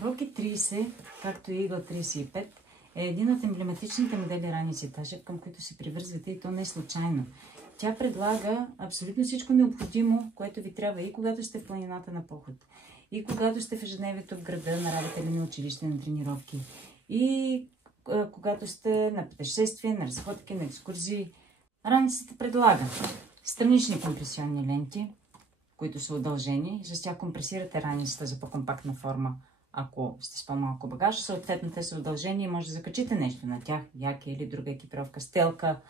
Роки 30, както и Eagle 35, е един от емблематичните модели раници Ташев, към които се привързвате, и то не случайно. Тя предлага абсолютно всичко необходимо, което ви трябва и когато сте в планината на поход, и когато сте в ежедневието в града, на работа или на училище, на тренировки, и когато сте на пътешествие, на разходки, на екскурзии. Раницата предлага странични компресионни ленти, които са удължени. С тях компресирате раницата за по-компактна форма, ако сте с по-малко багаж. Съответно, те са удължени и може да закачите нещо на тях, яки или друга екипировка, стелка.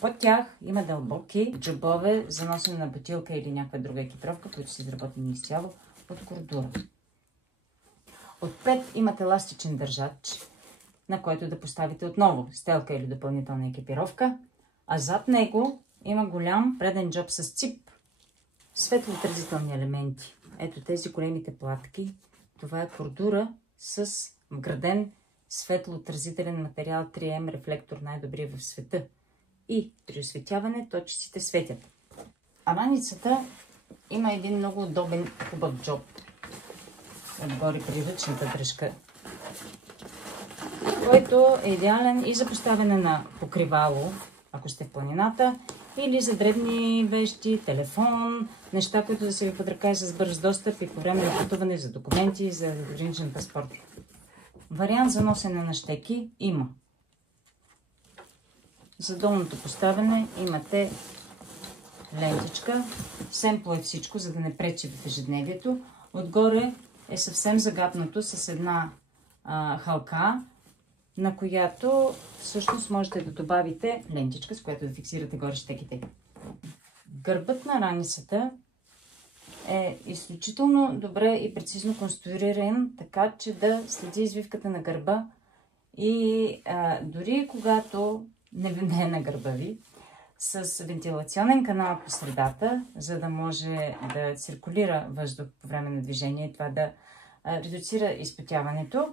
Под тях има дълбоки джобове за носене на бутилка или някаква друга екипировка, които са изработени изцяло от кордура. Отпред имате еластичен държач, на който да поставите отново стелка или допълнителна екипировка, а зад него има голям преден джоб с цип, светлоотразителни елементи. Ето тези големите платки. Това е кордура с вграден светлоотразителен материал 3M рефлектор, най-добрия в света. И при осветяване точиците светят. А раницата има един много удобен хубав джоб отгоре при ръчната дръжка, който е идеален и за поставяне на покривало, ако сте в планината, или за дребни вещи, телефон, неща, които да се ви под ръка и с бърз достъп и по време на пътуване за документи и за граничен паспорт. Вариант за носене на щеки има. За долното поставяне имате лентичка. Семпло е всичко, за да не пречи в ежедневието. Отгоре е съвсем загатнато с една халка, на която всъщност можете да добавите лентичка, с която да фиксирате горе щеките. Гърбът на раницата е изключително добре и прецизно конструиран, така че да следи извивката на гърба и дори когато не е на гърба ви, с вентилационен канал по средата, за да може да циркулира въздух по време на движение и това да редуцира изпотяването.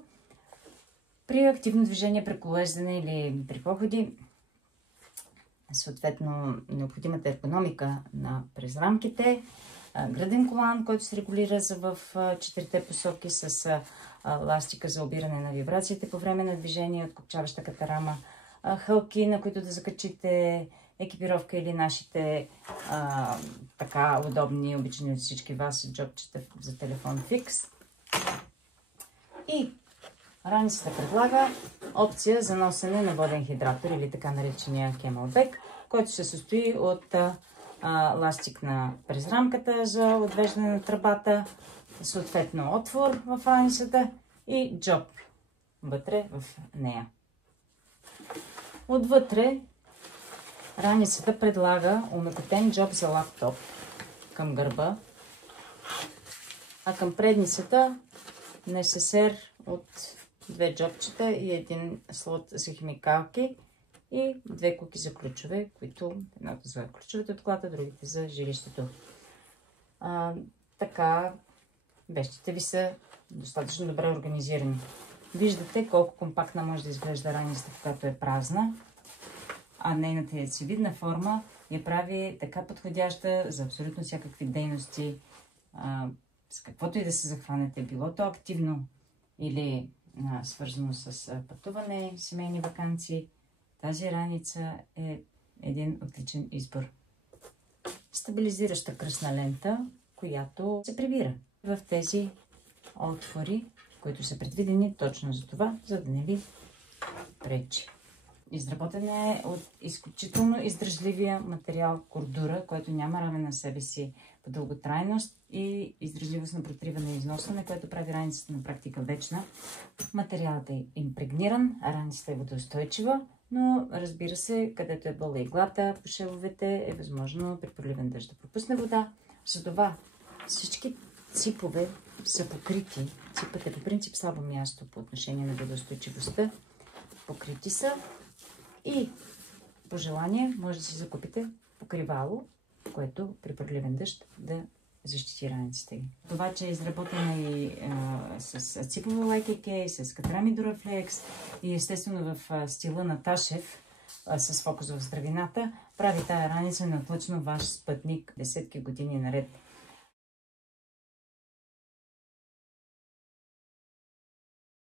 При активно движение, при колездене или при походи, съответно необходимата ергономика през рамките, граден колан, който се регулира в четирите посоки с ластика за обиране на вибрациите по време на движение, откопчаваща катарама, хълки, на които да закачите екипировка или нашите така удобни, обичани от всички вас джобчета за телефон фикс. И раницата предлага опция за носене на воден хидратор или така наречения Camelback, който се състои от ластик през рамката за отвеждане на тръбата, съответно отвор в раницата и джоб вътре в нея. Отвътре раницата предлага омекотен джоб за лаптоп към гърба, а към предницата несесер от две джобчета и един слот за химикалки и две куки за ключове, които едното за ключовете от колата, другите за жилището. Така вещите ви са достатъчно добре организирани. Виждате колко компактна може да изглежда раницата, когато е празна, а нейната яйцевидна форма я прави така подходяща за абсолютно всякакви дейности, с каквото и да се захванете, било то активно или свързано с пътуване, семейни ваканции. Тази раница е един отличен избор. Стабилизираща кръстна лента, която се прибира в тези отвори, които са предвидени точно за това, за да не ви пречи. Изработена е от изключително издръжливия материал кордура, който няма равен на себе си по дълготрайност и издръжливост на протриване и износване, което прави раницата на практика вечна. Материалът е импрегниран, раницата е водоустойчива, но разбира се, където е бъла иглата по шеловете, е възможно при проливен дъжд да пропусне вода. Затова всички ципове са покрити. Ципът е по принцип слабо място по отношение на водоустойчивостта. Покрити са и по желание може да си закупите покривало, което при проливен дъжд да защити раниците ви. Това, че е изработена и с ципово лайкеке, с катрами Дурафлекс и естествено в стила на Ташев, с фокус в здравината, прави тая раница неотлъчно ваш спътник десетки години наред.